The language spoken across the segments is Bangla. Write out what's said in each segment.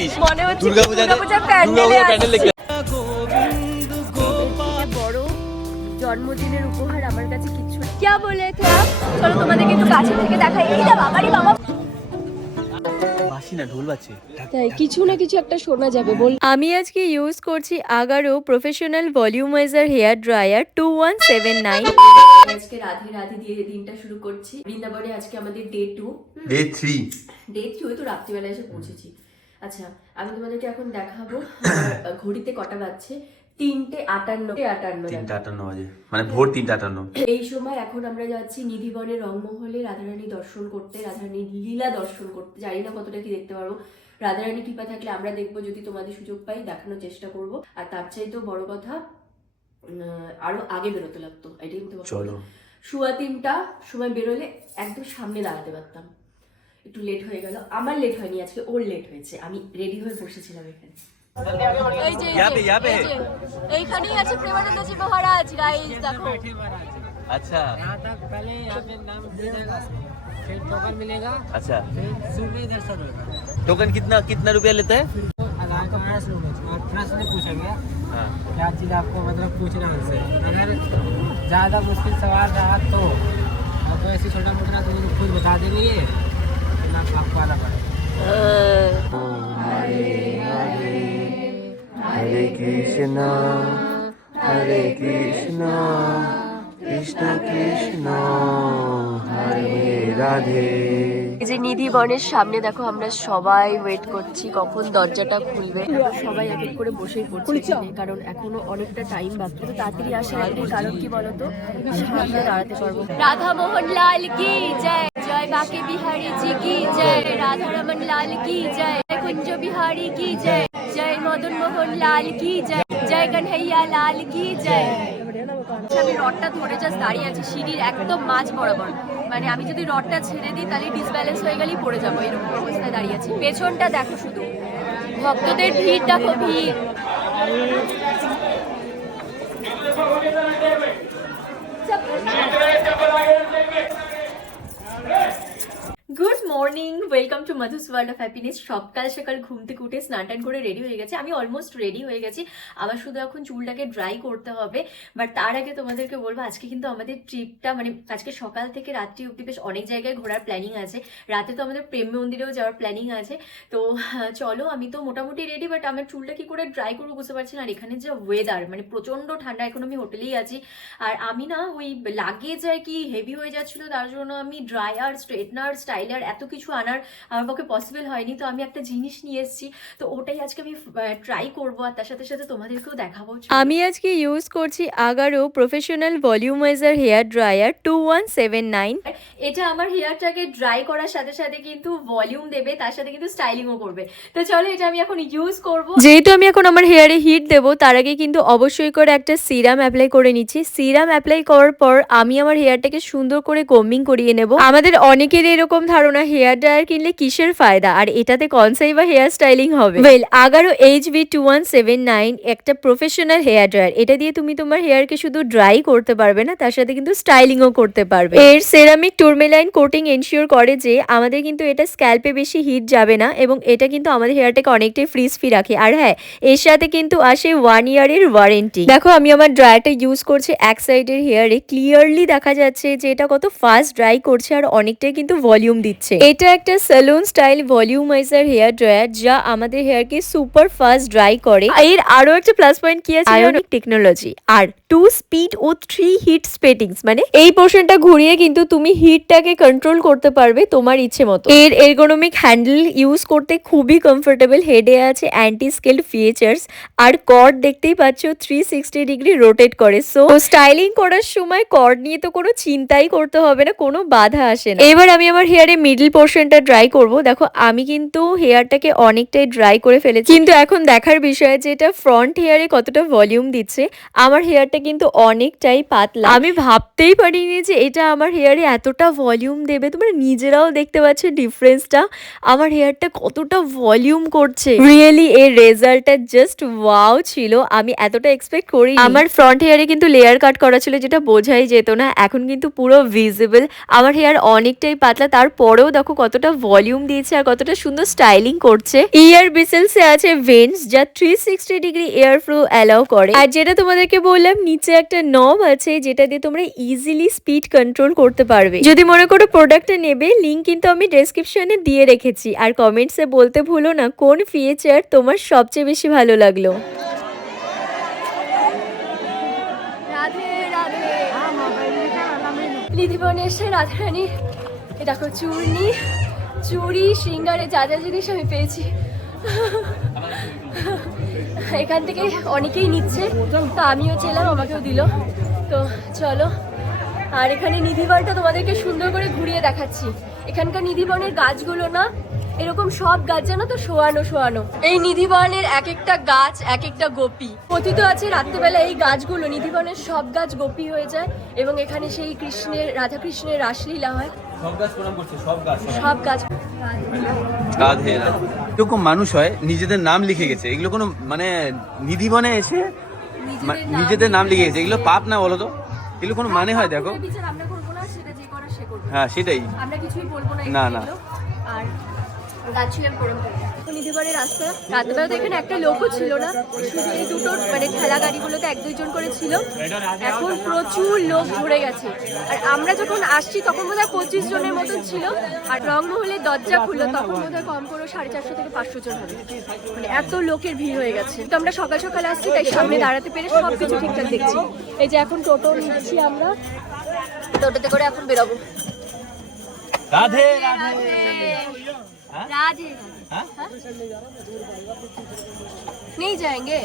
জিনিস মনে হচ্ছে দুর্গাপূজার প্যান্ডেল দেখতে। বড় জন্মদিনের উপহার আমার কাছে কিছু না। क्या बोले थे आप? চলো তোমাদেরকে একটু কাছে থেকে দেখাই। এইটা বাবারই বাবা। বাসি না, ঢোল বাজছে। তাই কিছু না কিছু একটা শোনা যাবে বল। আমি আজকে ইউজ করছি Agaro professional volumiser hair dryer 2179। আজকে রাধে রাধে দিয়ে দিনটা শুরু করছি। বৃন্দাবনে আজকে আমাদের ডে 2, ডে 3 হয়তো রাত্রিবেলা এসে পৌঁছেছি। আচ্ছা, আমি তোমাদেরকে এখন দেখাবো ঘড়িতে কটা বাজছে। 3:58 বাজে, মানে ভোর 3:58। এই সময় এখন আমরা যাচ্ছি নিধিবনের রংমহলে রাধারানী দর্শন করতে, রাধারানীর লীলা দর্শন করতে। জানি না কতটা কি দেখতে পারবো, রাধারানী কৃপা থাকলে আমরা দেখবো, যদি তোমাদের সুযোগ পাই দেখানোর চেষ্টা করব। আর তার চাইতেও বড় কথা, আরো আগে বেরোতে লাগতো। এটাই চলো 3:15 সময় বেরোলে একদম সামনে দাঁড়াতে পারতাম। একটু লেট হয়ে গেল। আমার লেট হয়নি আজকে, ওর লেট হয়েছে। আমি রেডি হয়ে বসেছিলাম এখানে। এইখানেই আছে প্রেমানন্দজি মহারাজ। গাইস দেখো। अच्छा, यहाँ तक पहले यहाँ पे नाम दिया जाएगा, फिर टोकन मिलेगा, अच्छा। फिर सुबह दर्शन होगा। टोकन कितना रुपया लेता है? आधार का प्रश्न होगा और प्रश्न पूछेंगे हाँ। क्या चीज़ आपको मतलब पूछना है उनसे। अगर ज़्यादा मुश्किल सवाल रहा तो आपको ऐसे छोटा मोटा तो उनको खुद बता देंगे, ना आपको आना पड़ेगा। हरे कृष्णा कृष्ण कृष्ण हरे राधे। এই যে নিধিবনের সামনে দেখো, আমরা সবাই ওয়েট করছি কখন দরজাটা খুলবে। সবাই এক এক করে বসেই পড়ছি এখানে, কারণ এখনো অনেকটা টাইম বাকি। তো তাড়াতাড়ি আসার একটাই কারণ কি বলতো, সামনে দাঁড়াতে পারবো। রাধা মোহন লাল কি জয়, জয় বাকে বিহারি জি কি জয়, রাধা রমন লাল কি জয়, কুঞ্জ বিহারি কি জয়, জয় মদন মোহন লাল কি জয়, জয় কনহैया লাল কি জয়। আমি রডটা ধরে জাস্ট দাঁড়িয়ে আছি সিঁড়ির একদম মাঝ বরাবর। মানে আমি যদি রডটা ছেড়ে দিই তাহলে ডিসব্যালেন্স হয়ে গেলেই পড়ে যাবো, এরকম অবস্থায় দাঁড়িয়ে আছি। পেছনটা দেখো শুধু, ভক্তদের ভিড় দেখো, ভিড়। Good morning, welcome to Madhu's world of happiness. সকাল সকাল ঘুম থেকে উঠে স্নান টান করে রেডি হয়ে গেছে। আমি অলমোস্ট রেডি হয়ে গেছি, আবার শুধু এখন চুলটাকে ড্রাই করতে হবে। বাট তার আগে তোমাদেরকে বলবো, আজকে কিন্তু আমাদের ট্রিপটা, মানে আজকে সকাল থেকে রাত্রি অব্দি বেশ অনেক জায়গায় ঘোরার প্ল্যানিং আছে। রাতে তো আমাদের প্রেম মন্দিরেও যাওয়ার প্ল্যানিং আছে। তো চলো, আমি তো মোটামুটি রেডি, বাট আমার চুলটা কি করে ড্রাই করবো বুঝতে পারছি না। আর এখানে যে ওয়েদার, মানে প্রচণ্ড ঠান্ডা, এখন আমি হোটেলেই আছি। আর আমি না ওই লাগেজ আর কি হেভি হয়ে যাচ্ছিলো, তার জন্য আমি ড্রায়ার, স্ট্রেটনার, স্টাইলার এত কিছু আনার আমার পক্ষে পসিবল হয়নি। তো আমি একটা জিনিস নিয়ে এসেছি, তো ওটাই আজকে আমি ট্রাই করবো, আর তার সাথে সাথে তোমাদেরকেও দেখাবো। আমি আজকে ইউজ করছি Agaro professional volumiser hair dryer 2179। এটা আমার হেয়ারটাকে ড্রাই করার সাথে সাথে কিন্তু ভলিউম দেবে, তার সাথে কিন্তু স্টাইলিংও করবে। তো চলো, এটা আমি এখন ইউজ করবো। যেহেতু আমি এখন আমার হেয়ারে হিট দেব, তার আগে কিন্তু অবশ্যই করে একটা সিরাম অ্যাপ্লাই করে নিচ্ছি। সিরাম অ্যাপ্লাই করার পর আমি আমার হেয়ারটাকে সুন্দর করে কম্বিং করিয়ে নেব। আমাদের অনেকের এরকম ধারণা হেয়ার ড্রায়ার কিনলে কিসের ফায়দা, আর এটাতে কনসাই বা হেয়ার স্টাইলিং হবে। ওয়েল, আগারো HV2179 একটা প্রফেশনাল হেয়ার ড্রায়ার। এটা দিয়ে তুমি তোমার হেয়ারকে শুধু ড্রাই করতে পারবে না, তার সাথে কিন্তু স্টাইলিংও করতে পারবে। এর সেরামিক টুরমেলাইন কোটিং এনশিওর করে যে আমাদের কিন্তু এটা স্ক্যাল্পে বেশি হিট যাবে না, এবং এটা কিন্তু আমাদের হেয়ারটাকে অনেকটাই ফ্রিজ ফ্রি রাখে। আর হ্যাঁ, এর সাথে কিন্তু আসে 1 ইয়ারের ওয়ারেন্টি। দেখো, আমি আমার ড্রায়ারটা ইউজ করছি এক সাইডের হেয়ারে। ক্লিয়ারলি দেখা যাচ্ছে যে এটা কত ফাস্ট ড্রাই করছে, আর অনেকটাই কিন্তু ভলিউম দিচ্ছে। এটা একটা salon style volumiser hair dryer, যা আমাদের হেয়ারকে সুপার ফাস্ট ড্রাই করে। এর আরো একটা প্লাস পয়েন্ট কি আছে, আয়নিক টেকনোলজি আর 2 স্পিড ও 3 হিট স্পেটিংস। মানে এই পোর্শনটা ঘুরিয়ে কিন্তু তুমি হিটটাকে কন্ট্রোল করতে পারবে তোমার ইচ্ছে মতো। এর এরগোনমিক হ্যান্ডেল ইউজ করতে খুবই কমফোর্টেবল। হেডে আছে অ্যান্টি স্কেলড ফিচার্স, আর কর্ড দেখতেই পাচ্ছ 360 ডিগ্রি রোটেট করে। সো স্টাইলিং করার সময় কর্ড নিয়ে তো কোনো চিন্তাই করতে হবে না, কোনো বাধা আসে না। এবার আমি আমার হেয়ারে মিডল পোর্শনটা ড্রাই করব। দেখো, আমি কিন্তু হেয়ারটাকে অনেকটাই ড্রাই করে ফেলেছি, কিন্তু এখন দেখার বিষয় যে এটা ফ্রন্ট হেয়ারে কতটা ভলিউম দিচ্ছে। আমার হেয়ারটা কিন্তু অনেকটাই পাতলা, আমি ভাবতেই পারিনি যে এটা আমার হেয়ারে এতটা ভলিউম দেবে। তোমরা নিজেরাও দেখতে পাচ্ছ ডিফারেন্সটা, আমার হেয়ারটা কতটা ভলিউম করছে। রিয়েলি এর রেজাল্টটা জাস্ট ওয়াও ছিল, আমি এতটা এক্সপেক্ট করি। আমার ফ্রন্ট হেয়ারে কিন্তু লেয়ার কাট করা ছিল, যেটা বোঝাই যেত না, এখন কিন্তু পুরো ভিজিবল। আমার হেয়ার অনেকটাই পাতলা, তার পরেও দেখো কতটা ভলিউম দিয়েছে আর কতটা সুন্দর স্টাইলিং করছে। ইয়ার বিসেলসে আছে ভেন্টস যা 360 ডিগ্রি এয়ার ফ্লো অ্যালাউ করে। আর যেটা তোমাদেরকে বললাম নিচে একটা নব আছে যেটা দিয়ে তোমরা ইজিলি স্পিড কন্ট্রোল করতে পারবে। যদি মনে করো প্রোডাক্টটা নেবে, লিংক কিন্তু আমি ডেসক্রিপশনে দিয়ে রেখেছি। আর কমেন্টসে বলতে ভুলো না কোন ফিচার তোমার সবচেয়ে বেশি ভালো লাগলো। নিধিবনে এসে রাধারানী এ দেখো চূর্ণি, চুড়ি, শৃঙ্গারে যা যা জিনিস আমি পেয়েছি। এখান থেকে অনেকেই নিচ্ছে, তো আমিও ছিলাম, আমাকেও দিল। তো চলো, আর এখানে নিধিবনটা তোমাদেরকে সুন্দর করে ঘুরিয়ে দেখাচ্ছি। এখানকার নিধিবনের গাছগুলো না এরকম সব গাছ জানো তো শোয়ানো শোয়ানো। এই নিধিবনের এক একটা গাছ এক একটা গোপী। কথিত আছে রাত্রেবেলা এই গাছগুলো নিধিবনের সব গাছ গোপী হয়ে যায় এবং এখানে সেই কৃষ্ণের, রাধা কৃষ্ণের রাসলীলা হয়। সব গাছ প্রণাম করছে, সব গাছ। রাধে রাধে। এরকম মানুষ হয় নিজেদের নাম লিখে গেছে, এগুলো কোনো মানে নিধিবনে এসে নিজেদের নাম লিখে গেছে, এগুলো পাপ না বলো তো? এগুলো কোনো মানে হয়? দেখো, বিচার আমরা করবো না, সেটা যে করার সে করবে। হ্যাঁ সেটাই, আমরা কিছুই বলবো না। না না। আর গাছুয়াম পরম নিধিবনের রাস্তা রাতবেলা তো এখানে একটা লোকও ছিল না, শুধু এই দুটো মানে ঠেলা গাড়িগুলোতে 1-2 জন করে ছিল। এখন প্রচুর লোক ভরে গেছে। আর আমরা যখন আসছি তখন বোধহয় 25 জনের মতন ছিল। আর রংমহলের দরজা খুললো তখন বোধহয় কম করে 450 থেকে 500 জন হবে। মানে এত লোকের ভিড় হয়ে গেছে। তো আমরা সকাল সকাল আসছি তাই সামনে দাঁড়াতে পেরে সবকিছু ঠিকঠাক দেখছি। এই যে এখন টোটো নিচ্ছি আমরা, টোটোতে করে এখন বেরোবো। রাধে রাধে। राधे हाँ? नहीं जाएंगे,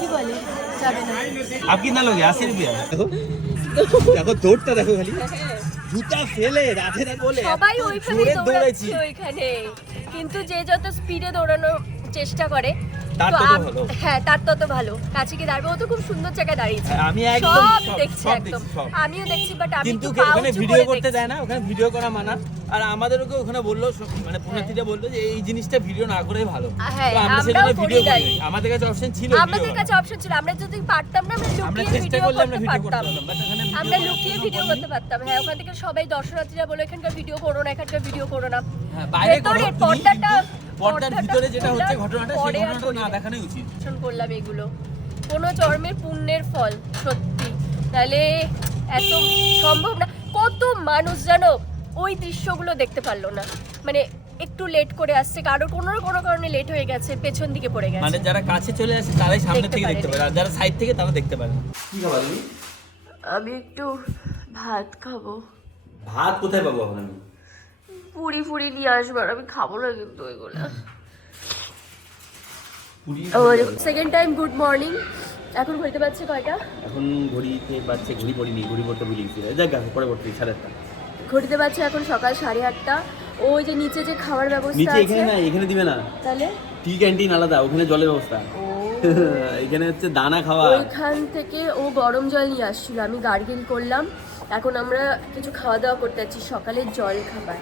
কি বলে যাবে না। आप कितना लोगे? 80 रुपया। देखो देखो দৌড়টা দেখো, খালি জুতা ফেলে রাধে রাধে বলে সবাই ওইখানে জোরে দৌড়াচ্ছে ওইখানে, কিন্তু যে যত স্পিডে দৌড়ানোর চেষ্টা করে তার তো তত ভালো। হ্যাঁ তার তত ভালো। কাছে কি দাঁড়াবে, ও তো খুব সুন্দর জায়গায় দাঁড়িয়েছে। আমি একদম সব সব দেখছি, সব একদম দেখছি, সব। আমিও দেখছি, বাট আমি কিন্তু একটু পা ওখানে উঁচু ভিডিও করে করতে দেখছি। দেয় না, ওখানে ভিডিও করা মানা। আর আমাদেরকে ওখানে বললো মানে পুণ্যার্থীরা বললো যে এই জিনিসটা ভিডিও না করেই ভালো। হ্যাঁ, তো আমরা সেটা আমরাও ভিডিও করি তাই। করি। আমাদের কাছে অপশন ছিল, আমাদের কাছে অপশন ছিল, আমরা যদি পারতাম না আমরা আমরা লুকিয়ে চেষ্টা ভিডিও করলে আমরা করতে ভিডিও করতে পারতাম। পারতাম, বাট ওখানে আমরা লুকিয়ে ভিডিও করতে পারতাম। হ্যাঁ, ওখান থেকে সবাই দর্শনার্থীরা বলে এখানকার ভিডিও করো না, এখানকার ভিডিও করো না। হ্যাঁ, বাইরে করো, ভেতরে তুমি পর্দার পর্দাটা ভিতরে যেটা হচ্ছে ঘটনাটা, সেই পরে আর ঘটনাটা করি না না। দেখানোই উচিত। দর্শন করলাম এগুলো কোনো জন্মের পুণ্যের ফল সত্যি। তাহলে এত সম্ভব না। কত মানুষ জানো ওই দৃশ্যগুলো দেখতে পারলো না, মানে একটু লেট করে আসছে, কারোর কোনো কারণে লেট হয়ে গেছে, পেছন দিকে পড়ে গেছে। মানে যারা কাছে চলে আসে তারাই সামনে দেখতে থেকে দেখতে পারেনি। পারে, আর যারা সাইড থেকে তারা দেখতে পারে না। কি খাবার তুমি? আমি একটু ভাত খাবো। ভাত কোথায় পাবো এখন আমি? পুরি ফুরি নিয়ে আসবো, আর আমি খাবো না কিন্তু ওইগুলো। Puri second time good morning. এখন ঘুরতে পারছে কয়টা? এখন ঘড়িতে বাজছে, ঘড়ি পড়িনি, ঘড়ি পড়তে ভুলে গেছি। যাক পরে পড়তে 8:30। ঘুরতে পারছে এখন সকাল 8:30। ওই যে নিচে যে খাবার ব্যবস্থা নিচে আছে, এখানে না, এখানে দিবে না, তাহলে টি ক্যান্টিন আলাদা, ওখানে জলের ব্যবস্থা। এখানে হচ্ছে দানা খাওয়া। ওইখান থেকে ও গরম জল নিয়ে আসছিল, আমি গার্গিল করলাম। এখন আমরা কিছু খাওয়া দাওয়া করতে যাচ্ছি, সকালের জল খাবার,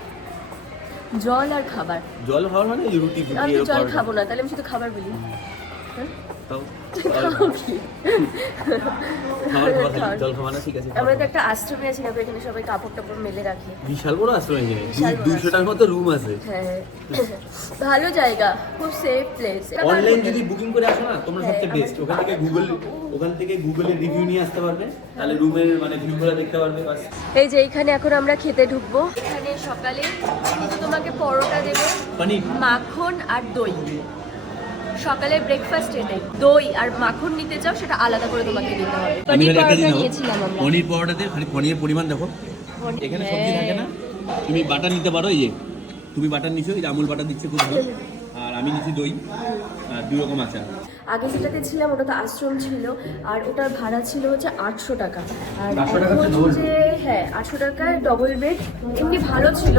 জল আর খাবার। জল খাওয়া মানে রুটি ফুটি আমি তো এরকম জল খাওয়া। খাবো না, তাহলে আমি শুধু খাবার বলি। হ্যাঁ? তাও খাও কি? জল খাওয়া না, ঠিক আছে। আমরা তো একটা আশ্রমে আছি না, এখানে সবাই কাপড় টাপড় মেলে রাখে। বিশাল বড় আশ্রম, এখানে বিশাল বড় 200টার মতো রুম আছে। হ্যাঁ, ভালো জায়গা, খুব সেফ প্লেস। অনলাইন যদি বুকিং করে আসো না তোমরা, সবচেয়ে হ্যাঁ, বেস্ট। ওখান থেকে গুগলের রিভিউ নিয়ে আসতে পারবে, তাহলে রুমের মানে ভিউ করে দেখতে পারবে। বাস এই যে এইখানে এখন আমরা খেতে ঢুকবো। এখানে সকালে শুধু তোমাকে পরোটা দেবে, পানির মাখন আর দই। সকালে ব্রেকফাস্ট এটাই, দই আর মাখন নিতে চাও সেটা আলাদা করে তোমাকে দিতে হবে। আমি পনির একটা পরোটা দিন নিয়েছিলাম আমরা। পনির পরোটাতে খালি পনিরের পরিমাণ দেখো, এখানে সবজি থাকে না। তুমি বাটার নিতে পারো, এই যে তুমি বাটার নিছো, এই যে আমুল বাটার দিচ্ছে খুব ভালো। আর আমি নিচ্ছি দই আর 2 রকম আচার। আগে যেটাতে ছিলাম ওটা তো আশ্রম ছিল, আর ওটার ভাড়া ছিল হচ্ছে 800 টাকা। আর 800 টাকা এখন double যে হ্যাঁ 800 টাকায় ডবল বেড, এমনি ভালো ছিল।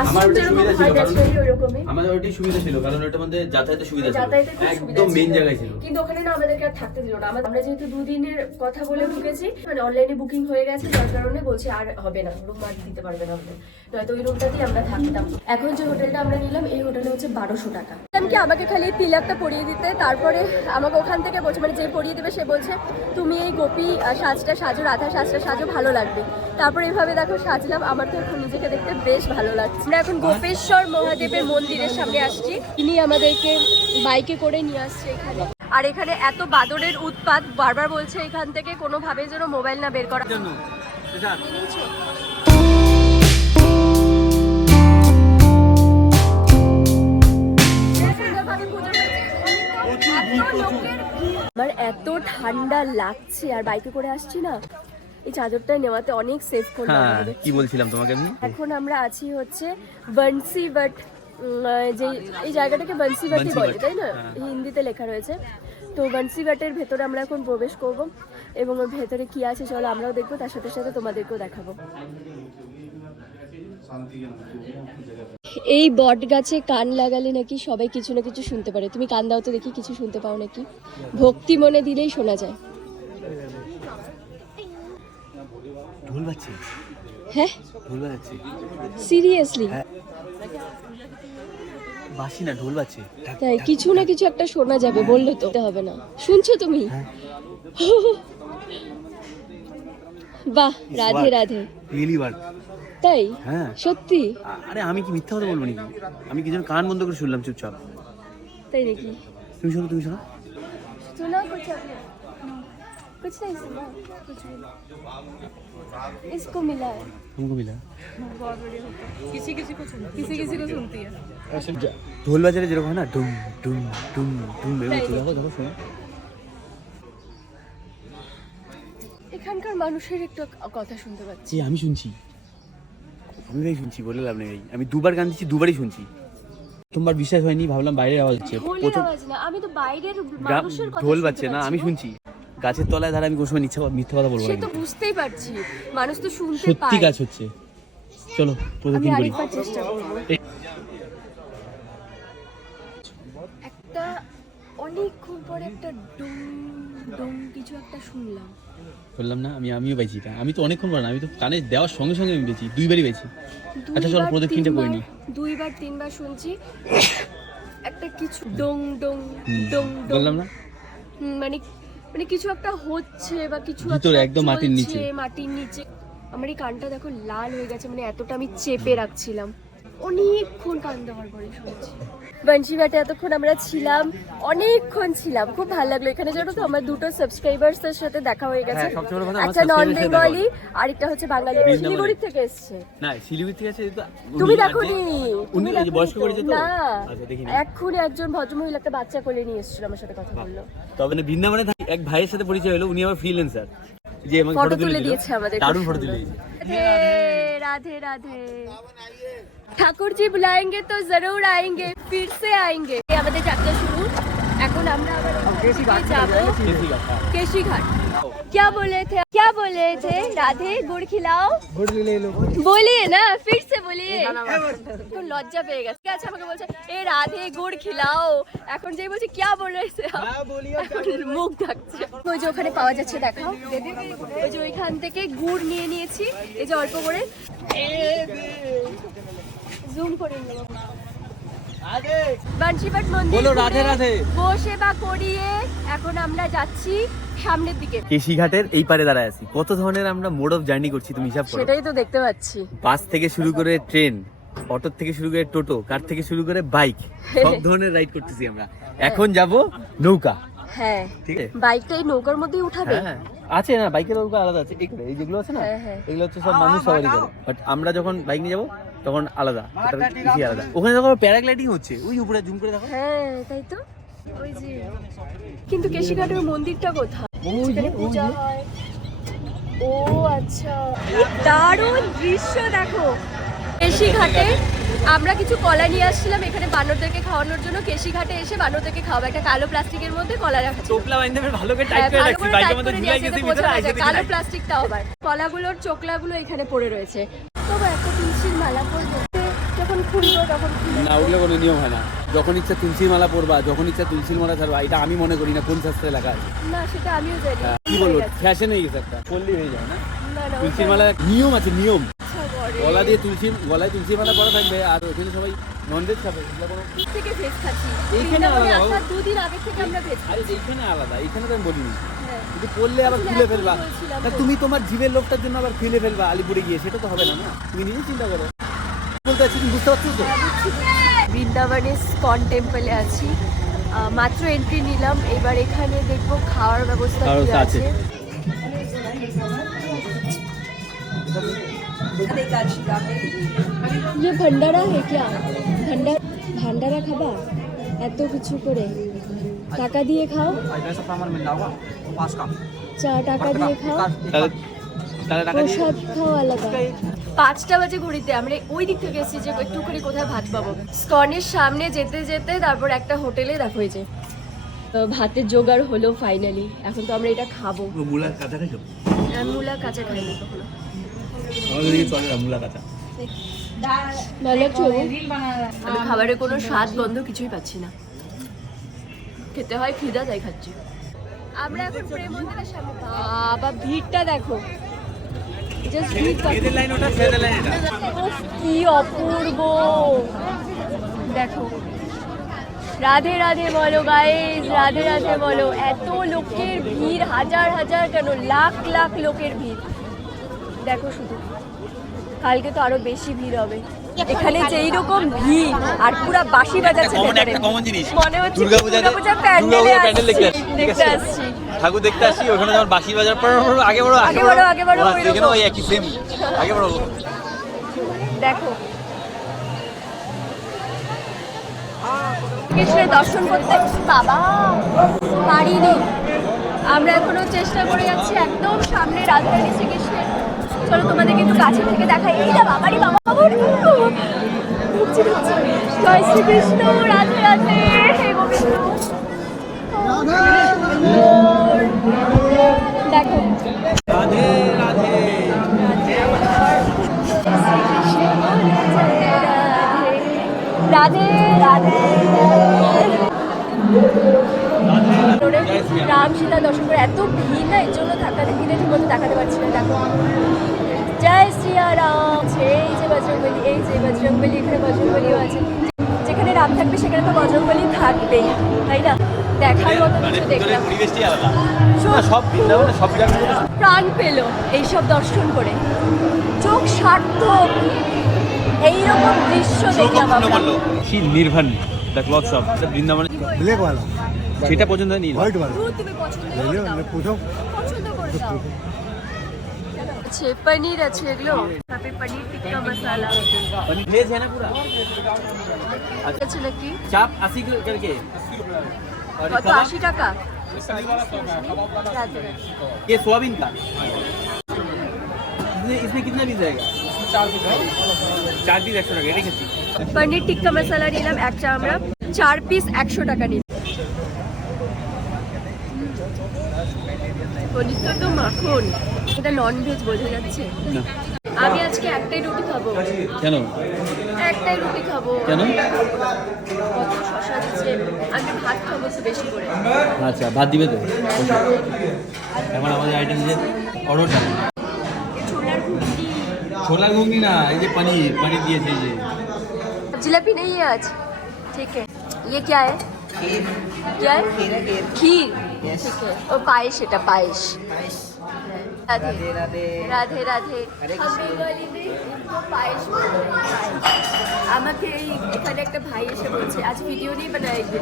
আমার আশ্রম ওটা যেরকম সুবিধা ছিল, হয় কারণ ন্যাচারালি ওরকমই। আমাদের ওইটাই সুবিধা ছিল, কারণ ওটার মধ্যে যাতায়াতের সুবিধা ছিল, যাতায়াতের খুব সুবিধা একদম মেইন ছিল। জায়গায় ছিল। কিন্তু ওখানে না আমাদেরকে আর থাকতে দিল না। আমরা যেহেতু 2 দিনের কথা বলে ঢুকেছি, মানে অনলাইনে বুকিং হয়ে গেছে, যার কারণে বলছে আর হবে না, রুম আর দিতে পারবে না আমাদের, নয়তো ওই রুমটাতেই আমরা থাকতাম। এখন যে হোটেলটা আমরা নিলাম, এই হোটেলে হচ্ছে 1200 টাকা। কি আমাকে খালি তিলকটা পরিয়ে দিতে, তারপরে আমাকে ওখান থেকে বলছে, মানে যে পরিয়ে দেবে সে বলছে তুমি এই গোপী সাজটা সাজো, রাধা সাজটা সাজো, ভালো লাগবে। তারপর এইভাবে দেখো সাজলাম। আমার তো এখন নিজেকে দেখতে বেশ ভালো লাগছে। আমরা এখন গোপেশ্বর মহাদেবের মন্দিরের সামনে আসছি। তিনি আমাদেরকে বাইকে করে নিয়ে আসছে এখানে। আর এখানে এত বাদরের উৎপাত, বারবার বলছে এখান থেকে কোনোভাবে যেন মোবাইল না বের করার জন্য। আমার এত ঠান্ডা লাগছে আর বাইকে করে আসছি না, এই চাদরটা নেওয়াতে অনেক সেভ করলাম। কি বলছিলাম তোমাকে আমি? এখন আমরা আছি হচ্ছে বনসিবট, যে এই জায়গাটাকে বনসিবটই বলে তাই না, হিন্দিতে লেখা রয়েছে। তো বনসিবটের ভেতরে আমরা এখন প্রবেশ করব এবং ওর ভেতরে কি আছে চলো আমরাও দেখবো, তার সাথে সাথে তোমাদেরকেও দেখাবো। এই বট গাছে কান লাগালে নাকি সবাই কিছু না কিছু শুনতে পারে। তুমি কান দাও তো দেখি, কিছু শুনতে পাও নাকি? ভক্তি মনে দিলেই শোনা যায়। ঢোল বাজছে? হ্যাঁ ঢোল বাজছে সিরিয়াসলি? বাসি না, ঢোল বাজছে। তাই কিছু না কিছু একটা শোনা যাবে, বললে তো হবে না। শুনছো তুমি? বাহ, রাধে রাধে। Really word? তাই? হ্যাঁ সত্যি? আরে আমি কি মিথ্যা কথা বলবো নাকি? আমি কি যেন কান বন্ধ করে শুনলাম চুপচাপ। তাই নাকি? তুমি শোনো, তুমি শোনো। सुना कुछ आपने? कुछ नहीं सुना, कुछ भी। इसको मिला है। तुमको मिला? किसी किसी को सुनती है। ঢোল বাজারে যেরকম হয় না, ডুম ডুম ডুম ডুম, এরকম দেখো দেখো শোনো। এখানকার মানুষের একটু কথা শুনতে পাচ্ছি। আমি শুনছি, আমি ভাই শুনছি, বলে লাভ নেই ভাই। আমি দুবার গান দিচ্ছি, দুবারই শুনছি। তোমার বিশ্বাস হয়নি, ভাবলাম বাইরের আওয়াজ হচ্ছে। ঢোলের আওয়াজ না, আমি তো বাইরের মানুষের কথা ঢোল বাজছে না, আমি শুনছি। গাছের তলায় দাঁড়া, আমি কোনো সময় মিথ্যা কথা বলবো সে না। তো বুঝতেই পারছি, মানুষ তো শুনতে পায়। সত্যি কাজ হচ্ছে। চলো প্রদক্ষিণ আমি করি। আরেকবার চেষ্টা করব। একটা অনেকক্ষণ পরে একটা ডুম ডুম কিছু একটা শুনলাম। বললাম না, আমিও পাইছি এটা। আমি তো অনেকক্ষণ পর না, আমি তো কানে দেওয়ার সঙ্গে সঙ্গে আমি পেয়েছি, দুইবারই পেয়েছি। আচ্ছা চলো প্রদক্ষিণটা করে নি। দুইবার তিনবার শুনছি একটা কিছু ডং ডং ডং ডং। বললাম না, মানে মানে কিছু একটা হচ্ছে বা কিছু ভিতরে একটা একদম মাটির নিচে। মাটির নিচে। আমার এই কানটা দেখো লাল হয়ে গেছে, মানে এতটা আমি চেপে রাখছিলাম। অনেকক্ষণ কান দেওয়ার পরে শুনছি। বনশিঘাটে এতক্ষণ আমরা ছিলাম, অনেকক্ষণ ছিলাম, খুব ভালো লাগলো। এখানে জানো তো আমার দুটো সাবস্ক্রাইবার্সের সাথে দেখা হয়ে গেছে। একটা নন বেঙ্গলি আর একটা হচ্ছে বাঙালি, শিলিগুড়ি থেকে এসেছে। না শিলিগুড়ি থেকে আছে তো। তুমি দেখোনি? উনি বয়স্ক করেছে তো? না, আচ্ছা দেখিনি। এক্ষুনি একজন ভদ্রমহিলা একটা বাচ্চা কোলে নিয়ে এসেছিল, আমার সাথে কথা বললো। তবে না, বৃন্দাবনে এক ভাইয়ের সাথে পরিচয় হলো, উনি আমার ফ্রিল্যান্সার, যে আমাকে ফটো তুলে দিয়েছে আমাদের। দারুণ ফটো তুলে দিয়েছে। राधे राधे। ठाकुर जी बुलाएंगे तो जरूर आएंगे, फिर से आएंगे। আমাদের যাত্রা শুরু। এখন আমরা আবার যাবো केशी घाट। क्या बोले थे? राधे गुड़ खिलाओ। गुड़ ले लो। बोलिए ना, फिर से बोलिए। তো লজ্জা পেয়ে গেছে। ঠিক আছে, আমাকে বলছে এ রাধে গুড় খিলাও। এখন যেই বলছি क्या बोल रहे थे? মুখ ঢাকছে। ওই যে ওখানে পাওয়া যাচ্ছে, দেখাও। ওই যে ওইখান থেকে গুড় নিয়ে নিয়েছি, এই যে অল্প করে জুম করে নেব। বনশিঘাট মন্দির বলো রাধে রাধে। গো সেবা করিয়ে এখন আমরা যাচ্ছি সামনের দিকে। কেশি ঘাটের এই পারে দাঁড়ায় আছি। কত ধরনের আমরা মোড অফ জার্নি করছি তুমি হিসাব করো। সেটাই তো দেখতে পাচ্ছি। বাস থেকে শুরু করে ট্রেন, অটো থেকে শুরু করে টোটো, কার থেকে শুরু করে বাইক, সব ধরনের রাইড করতেছি আমরা। এখন যাব নৌকা। হ্যাঁ, ঠিক আছে। বাইকটা এই নৌকার মধ্যেই উঠাবে? হ্যাঁ আছে না, বাইকের নৌকা আলাদা আছে। এই যেগুলো আছে না, হ্যাঁ। এগুলো হচ্ছে সব মানুষ সবারই করে। বাট আমরা যখন বাইক নিয়ে যাবো তখন আলাদা, আলাদা। ওখানে দেখো প্যারাগ্লাইডিং হচ্ছে, ওই উপরে জুম করে দেখো। হ্যাঁ তাই তো, ওই যে। কিন্তু কেশিঘাটের মন্দিরটা কোথায়? যেখানে পূজা হয়। ও আচ্ছা, দারুণ দৃশ্য দেখো। কেশিঘাটে আমরা কিছু কলা নিয়ে আসছিলাম এখানে বানরদেরকে খাওয়ানোর জন্য। কেশিঘাটে এসে বানরদেরকে খাওয়াবো। একটা কালো প্লাস্টিকের মধ্যে কলা রাখা ছিল। টোপলা বাইন্ধে ভালো করে হ্যাঁ, টাইট করে ভালো রাখছি, করে বাইকের টাইট মধ্যে করে ঝুলাই নিয়ে গেছি আসলে ভিতরে বোঝা আইসে যায়। কালো প্লাস্টিকটাও আবার। কলাগুলোর চোকলাগুলো এখানে পড়ে রয়েছে। তবে একটা তুলসীর মালা পরবো, যখন খুলবো তখন খুলে না, ওগুলো কোনো নিয়ম হয় না। যখন ইচ্ছা তুলসীর মালা পরবা, যখন ইচ্ছা তুলসীর মালা ছাড়বা, এটা আমি মনে করি না কোন শাস্ত্রে লেখা আছে। না, সেটা আমিও জানি। কি বলবো, ফ্যাশন হয়ে গেছে একটা, পড়লেই হয়ে যায় না। না, না, তুলসীর মালা নিয়ম আছে, নিয়ম। আচ্ছা, বড়। গলায় তুলসীর মালা পরা থাকবে, আর ওখানে সবাই ননভেজ খাবে এগুলো কোনো থেকে ভেজ খাচ্ছি এইখানে বৃন্দাবনে আলাদা আসার 2 দিন আগে থেকে আমরা ভেজ আরে এইখানে আলাদা, এইখানে তো আমি বলিনি। হ্যাঁ কিন্তু পড়লে আবার আসলে খুলে এখন ফেলবা, বলছিলাম তা তো। তুমি তোমার জীবের লোকটার জন্য আবার খুলে ফেলবা আলিপুরে গিয়ে, সেটা তো হবে না না। তুমি নিজে চিন্তা করো বলতে চাচ্ছি, তুমি বুঝতে পারছো তো? বৃন্দাবনের স্কন টেম্পলে আছি, মাত্র এন্ট্রি নিলাম। এবার এখানে দেখবো খাওয়ার ব্যবস্থা কি ব্যবস্থা আছে। আছে। ये भंडारा है क्या? ভান্ডারা খাবা এত কিছু করে? টাকা দিয়ে খাও, ऐसा सामान मिल जाएगा 5 का টাকা দিয়ে খাও, তাহলে তাহলে টাকা দিয়ে প্রসাদ খাও আলাদা। 5টা বাজে ঘড়িতে আমরা ওই দিক থেকে এসেছি যে একটু করে কোথায় ভাত পাবো। স্কনের সামনে যেতে যেতে তারপর একটা হোটেলে দেখো এই যে ভাতের জোগাড় হলো ফাইনালি। এখন তো আমরা এটা খাবো। মুলা কাঁচা খাইছো? আমি মূলা কাঁচা খাইনি কখনো। আমাদের দিকে চলে না মুলা কাঁচা। ভালো লাগছে বাবু? আমি খাবারের কোনো স্বাদ গন্ধ কিছুই পাচ্ছি না, খেতে হয় খিদা তাই খাচ্ছি। আমরা এখন প্রেম মন্দিরের সামনে। বাবা ভিড়টা দেখো, জাস্ট ভিড় এদের লাইন ওটা, ছেলেদের লাইন এটা। উফ, কি অপূর্ব দেখো। রাধে রাধে বলো গাইস, রাধে রাধে বলো। এত লোকের ভিড়, হাজার হাজার কেন লাখ লাখ লোকের ভিড় দেখো শুধু। কালকে তো আরো বেশি ভিড় হবে। এখানে যেই রকম ভিড় আর পুরা বাঁশি বাজাচ্ছে ভেতরে। কমন জিনিস মনে হচ্ছে দুর্গাপূজাতে দুর্গাপূজার প্যান্ডেলে প্যান্ডেল দেখতে আসছি, ঠিক দেখতে আছে? আসছি। ঠাকুর দেখতে আসছি, ওখানে যেমন বাঁশি বাজার পর আগে বড় আগে বড়, আগে বড়, ও, ওইরকম। এখানে ওই একই সেম আগে বড়। দেখো কৃষ্ণের দর্শন করতে বাবা পারিনি আমরা, এখনো চেষ্টা করে যাচ্ছি। একদম সামনে রাজধানী শ্রীকৃষ্ণের। চলো তোমাদেরকে একটু কাছে থেকে দেখাই। এই না বাবারি বাবা বাবারি ঢুকছি ঢুকছি। জয় শ্রীকৃষ্ণ, রাধে রাধে, হে গোবিন্দ। দেখো রাধে রাধে। রাধে রাধে। রাম সীতা দর্শন করে এত ভিড় না, এর জন্য ধাক্কাতে ভিড়ে ঠিক মতো দেখাতে পারছি না। দেখো জয় শ্রিয়া রাম। এই যে বজরংবলী, এই যে বজরংবলী, এখানে বজরংবলীও আছে। যেখানে রাম থাকবে সেখানে তো বজরংবলী থাকবেই, তাই না? দেখার মতো মানে কিছু ভিতরের দেখলাম, পরিবেশটাই আলাদা। না, সব বৃন্দাবনে সব জায়গায় প্রাণ পেল এইসব দর্শন করে, চোখ সার্থক। এইরকম দৃশ্য দেখলাম আমরা। Shri Nirvan the cloth shop, বৃন্দাবনে ब्लैक वाला সেটা পর্যন্ত নিয়ে নাও। व्हाइट वाला দুধ তুমি পছন্দ ले করে लो দাও, ले पूछो পছন্দ করে দাও। আছে পনির আছে এগুলো, তারপরে পনির টিক্কা মশলা भेज है ना पूरा। আছে নাকি? चाप 80 करके और কত? कबाब 80 টাকা। রাধে রাধে। ये सोयाबीन का। इसमें कितना पीस जाएगा? 4 पीस 100 টাকা। ঠিক আছে। পনির টিক্কা মশলা নিলাম একটা আমরা, 4 পিস 100 টাকা নিলাম। পনির তো মাখন, এটা নন ভেজ বোঝা যাচ্ছে। না আমি আজকে একটাই রুটি খাবো, কেন? একটাই রুটি খাবো। কেন? কত শশা দিচ্ছে, আমি ভাত খাবো একটু বেশি করে। আচ্ছা ভাত দিবে তো। এখন আমাদের আইটেম যে পরোটা, ছোলার ঘুগনি। ছোলার ঘুগনি না, এই যে পনির পনির দিয়েছে এই যে। जिलेबी नहीं है आज, ठीक है। ये क्या है? क्या है? खीर, ठीक है। और पायस, এটা পায়েস। রাধে রাধে রাধে। हम बेंगली में इनको पायस बोलते हैं। আমাকে এখানে একটা ভাই এসে বলছে আজ ভিডিও নেই বানাইবে।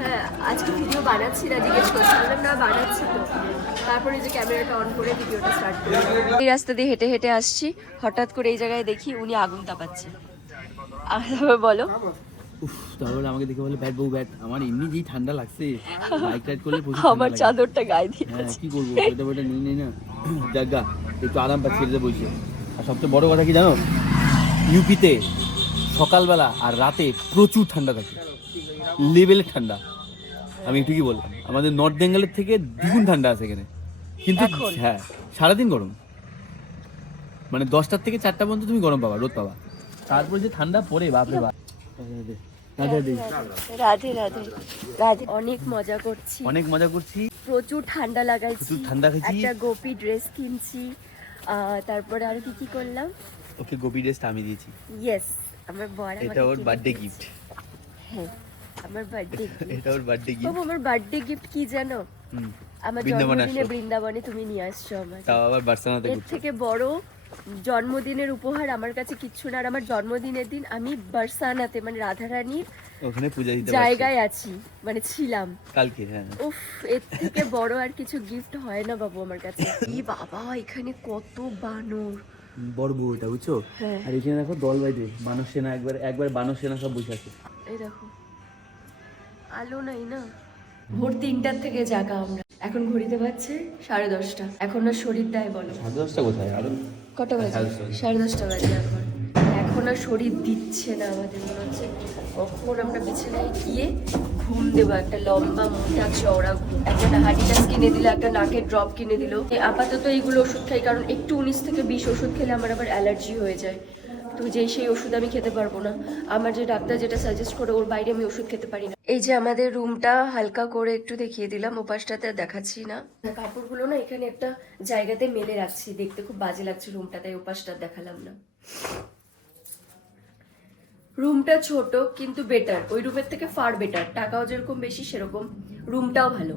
হ্যাঁ আজকে ভিডিও বানাচ্ছি না, জিজ্ঞেস করছি, বললাম না বানাচ্ছি তো। তারপরে যে ক্যামেরাটা অন করে ভিডিওটা স্টার্ট করি। এই রাস্তা দিয়ে হেঁটে হেঁটে আসছি, হঠাৎ করে এই জায়গায় দেখি উনি আগুন তাপাচ্ছে। আর তারপর বলো, উফ, তাহলে আমাকে দেখে বলে ব্যাট বউ ব্যাট। আমার এমনি যেই ঠান্ডা লাগছে, বাইক রাইড করলে প্রচুর ঠান্ডা আমার লাগে। চাদরটা গায়ে দিয়ে হ্যাঁ কি করবো, ওইটা ওইটা নেই না জায়গা, একটু আরাম পাচ্ছি এটা বসে। আর সবচেয়ে বড় কথা কি জানো, ইউপিতে সকালবেলা আর রাতে প্রচুর ঠান্ডা থাকে, লেভেলের ঠান্ডা। আমি একটু কি বললাম, আমাদের নর্থ বেঙ্গলের থেকে দ্বিগুণ ঠান্ডা আছে এখানে, কিন্তু এখন? হ্যাঁ সারাদিন গরম, মানে 10টার থেকে 4টা পর্যন্ত তুমি গরম পাবা, রোদ পাবা। তারপর যে ঠান্ডা পড়ে বাপরে বাপ। রাধে রাধে রাধে। অনেক মজা করছি, অনেক মজা করছি, প্রচুর ঠান্ডা লাগাইছি, প্রচুর ঠান্ডা খাইছি। একটা গোপী ড্রেস কিনছি, তারপরে আর কি কি করলাম। ওকে গোপী ড্রেসটা আমি দিয়েছি। ইয়েস, আমার বর এটা ওর বার্থডে গিফট, হ্যাঁ আমার বার্থডে এটা ওর বার্থডে বাবু গিফট। আমার বার্থডে গিফট কি জানো? আমার বৃন্দাবনে জন্মদিনে আসো। বৃন্দাবনে তুমি নিয়ে আসছো আমাকে। তাও আবার বার্সেলোনাতে এর ঘুরছো। থেকে বড় জন্মদিনের উপহার আমার কাছে কিচ্ছু না। আর আমার জন্মদিনের দিন আমি বার্সানাতে মানে রাধারানীর ওখানে পূজা দিতে পারছি জায়গায় আছি, মানে ছিলাম কালকে। হ্যাঁ উফ, এর থেকে বড় আর কিছু গিফট হয় না বাবু আমার কাছে। ই বাবা এখানে কত বানর। বড় বউ এটা বুঝছো। হ্যাঁ। আর এখানে দেখো দল বাইরে বানর সেনা, একবার বানর সেনা সব বসে আছে। এই দেখো আলো নাই না। ভোর 3টার থেকে জাগা আমরা, এখন ঘড়িতে বাজছে 10:30। এখন আর শরীর দেয় বলো? 10:30 কোথায় আরো? কটা বাজে? 10:30 বাজে এখন আর শরীর দিচ্ছে না আমাদের। মনে হচ্ছে কখন আমরা বিছানায় গিয়ে ঘুম দেবো, একটা লম্বা মোটা চওড়া ঘুম। একটা হাডিটাস কিনে দিল, একটা নাকের ড্রপ কিনে দিল। আপাতত এইগুলো ওষুধ খাই, কারণ একটু 19 থেকে 20 ওষুধ খেলে আমার আবার অ্যালার্জি হয়ে যায়। তো যেই সেই ওষুধ আমি খেতে পারবো না। আমার যে ডাক্তার যেটা সাজেস্ট করে ওর বাইরে আমি ওষুধ খেতে পারি না। এই যে আমাদের রুমটা হালকা করে একটু দেখিয়ে দিলাম, ওপাশটাতে আর দেখাচ্ছি না। কাপড়গুলো না এখানে একটা জায়গাতে মেলে রাখছি, দেখতে খুব বাজে লাগছে রুমটা, তাই ওপাশটা দেখালাম না। রুমটা ছোট কিন্তু বেটার, ওই রুমের থেকে ফার বেটার। টাকাও যেরকম বেশি সেরকম রুমটাও ভালো।